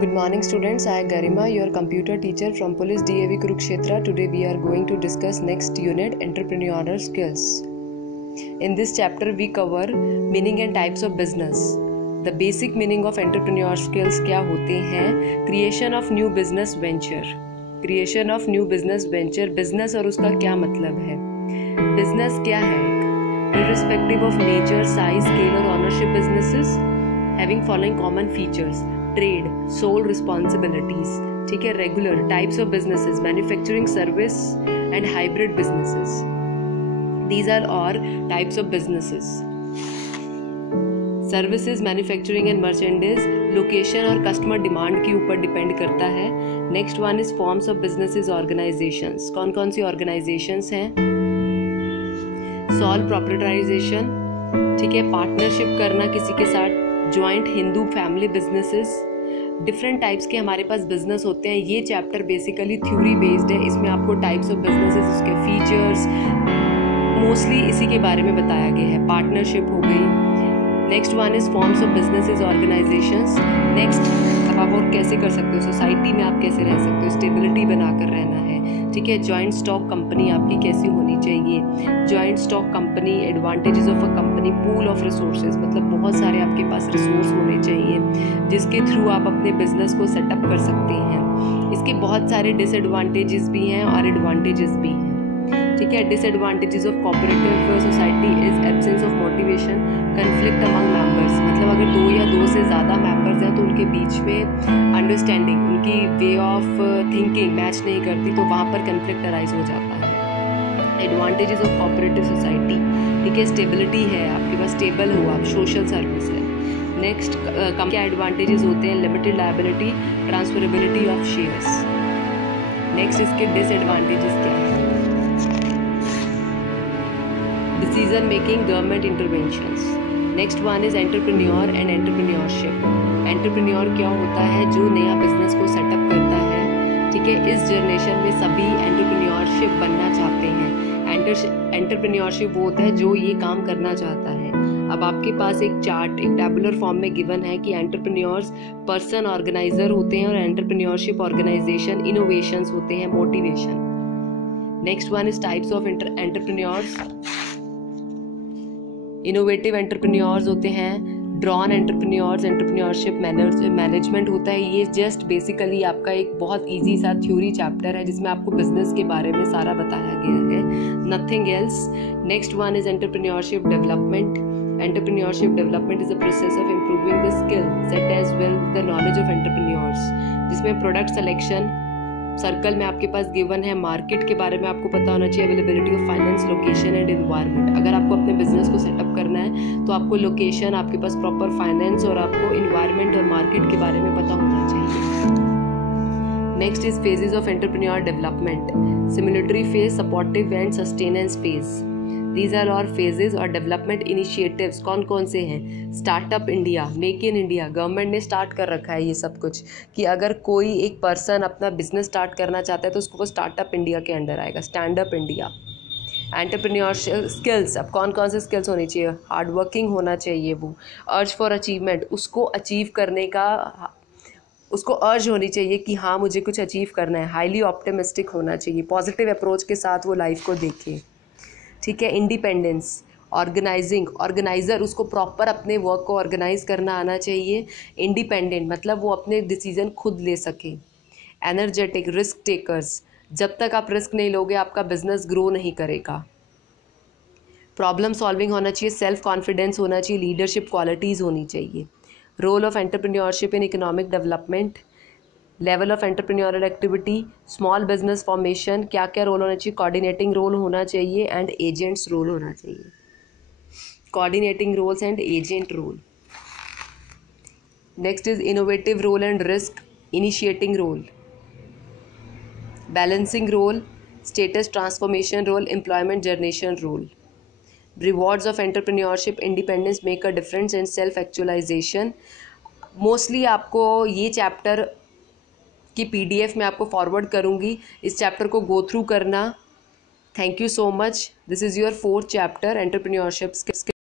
Good morning students, I am Garima, your computer teacher from Police DAV Kurukshetra. Today we are going to discuss next unit, entrepreneurial skills. In this chapter we cover meaning and types of business. The basic meaning of entrepreneurial skills क्या होते हैं, creation of new business venture. Creation of new business venture, business और उसका क्या मतलब है, business क्या है, irrespective of nature, size, scale और ownership businesses having following common features. Trade, sole responsibilities, ठीक है, regular types of businesses, manufacturing, service and hybrid businesses. These are all types of businesses. Services, manufacturing and merchandise location और customer demand के ऊपर depend करता है. Next one is forms of businesses, organisations. कौन कौन सी organisations हैं? Sol प्रॉपर्टाइजेशन, ठीक है, पार्टनरशिप करना किसी के साथ, joint Hindu family businesses. Different types के हमारे पास बिजनेस होते हैं. ये चैप्टर बेसिकली थ्योरी बेस्ड है. इसमें आपको टाइप्स ऑफ बिजनेसेस, उसके फीचर्स, मोस्टली इसी के बारे में बताया गया है. पार्टनरशिप हो गई. Next one is forms of businesses, organisations. Next, अब आप और कैसे कर सकते हो, सोसाइटी में आप कैसे रह सकते हो, स्टेबिलिटी बनाकर रहना है, ठीक है. जॉइंट स्टॉक कंपनी आपकी कैसी होनी चाहिए, joint stock company, advantages of a company, pool of resources, मतलब बहुत सारे आपके पास रिसोर्स होने चाहिए जिसके थ्रू आप अपने बिजनेस को सेटअप कर सकते हैं. इसके बहुत सारे डिसएडवांटेजेस भी हैं और एडवांटेजेस भी हैं, ठीक है. Disadvantages of cooperative society is absence of motivation, conflict among members, मतलब अगर दो या दो से ज़्यादा मेंबर्स हैं तो उनके बीच में अंडरस्टैंडिंग, उनकी वे ऑफ थिंकिंग मैच नहीं करती, तो वहाँ पर कन्फ्लिक्ट अराइज हो जाता है. एडवांटेजेस ऑफ कोऑपरेटिव सोसाइटी, ठीक है, स्टेबिलिटी है, आपके पास स्टेबल हो आप, सोशल सर्विस है. नेक्स्ट क्या एडवांटेजेस होते हैं? Limited liability, transferability of shares. Next इसके डिसएडवांटेजेस क्या है? Decision making, government interventions. Next one is entrepreneur and entrepreneurship. Entrepreneur क्या होता है? जो नया बिजनेस को सेटअप करता है, ठीक है. इस जनरेशन में सभी एंटरप्रेन्योरशिप बनना चाहते हैं. एंटरप्रेन्योरशिप वो होता है जो ये काम करना चाहता है. अब आपके पास एक चार्ट, एक टैबुलर फॉर्म में गिवन है कि एंटरप्रेन्योर्स पर्सन ऑर्गेनाइजर होते हैं और एंटरप्रेन्योरशिप ऑर्गेनाइजेशन, इनोवेशंस होते हैं, motivation. Next one is types of entrepreneurs. Innovative entrepreneurs होते हैं, ड्रॉन एंटरप्रेन्योर्स, एंटरप्रेन्योरशिप मैनेजमेंट होता है. ये जस्ट बेसिकली आपका एक बहुत इजी सा थ्योरी चैप्टर है जिसमें आपको बिजनेस के बारे में सारा बताया गया है, nothing else. Next one is entrepreneurship development. Entrepreneurship development is a process of improving the skill set as well the knowledge of entrepreneurs, जिसमें प्रोडक्ट सिलेक्शन सर्कल में आपके पास गिवन है. मार्केट के बारे में आपको पता होना चाहिए, availability of finance, location and environment. अगर आपको अपने बिजनेस को सेटअप करना है तो आपको लोकेशन, आपके पास प्रॉपर फाइनेंस और आपको एनवायरनमेंट और मार्केट के बारे में पता होना चाहिए. Next is phases of entrepreneur development. Stimulatory phase, supportive and sustenance phase. These are all phases और डेवलपमेंट इनिशिएटिव्स कौन कौन से हैं? Startup India, make in India, government ने स्टार्ट कर रखा है ये सब कुछ कि अगर कोई एक पर्सन अपना बिजनेस स्टार्ट करना चाहता है तो उसको वो स्टार्टअप इंडिया के अंडर आएगा. Stand up India. Entrepreneurship skills, अब कौन कौन से स्किल्स होनी चाहिए? हार्ड वर्किंग होना चाहिए, वो अर्ज फॉर अचीवमेंट, उसको अचीव करने का उसको अर्ज होनी चाहिए कि हाँ मुझे कुछ अचीव करना है. हाईली ऑप्टिमिस्टिक होना चाहिए, पॉजिटिव अप्रोच के साथ वो लाइफ को देखे, ठीक है. इंडिपेंडेंस, ऑर्गेनाइजर, उसको प्रॉपर अपने वर्क को ऑर्गेनाइज करना आना चाहिए. इंडिपेंडेंट मतलब वो अपने डिसीजन खुद ले सके. एनर्जेटिक, रिस्क टेकर्स, जब तक आप रिस्क नहीं लोगे आपका बिजनेस ग्रो नहीं करेगा. प्रॉब्लम सॉल्विंग होना चाहिए, सेल्फ कॉन्फिडेंस होना चाहिए, लीडरशिप क्वालिटीज़ होनी चाहिए. Role of entrepreneurship in economic development, level of entrepreneurial activity, small business formation, क्या क्या रोल होना चाहिए? कोऑर्डिनेटिंग रोल होना चाहिए एंड एजेंट्स रोल होना चाहिए. Coordinating roles and agent role. Next is innovative role and risk initiating role, balancing role, status transformation role, employment generation role. Rewards of entrepreneurship, independence, make a difference and self actualisation. Mostly आपको ये chapter की PDF में आपको forward करूँगी, इस chapter को go through करना. Thank you so much. This is your 4th chapter, entrepreneurship.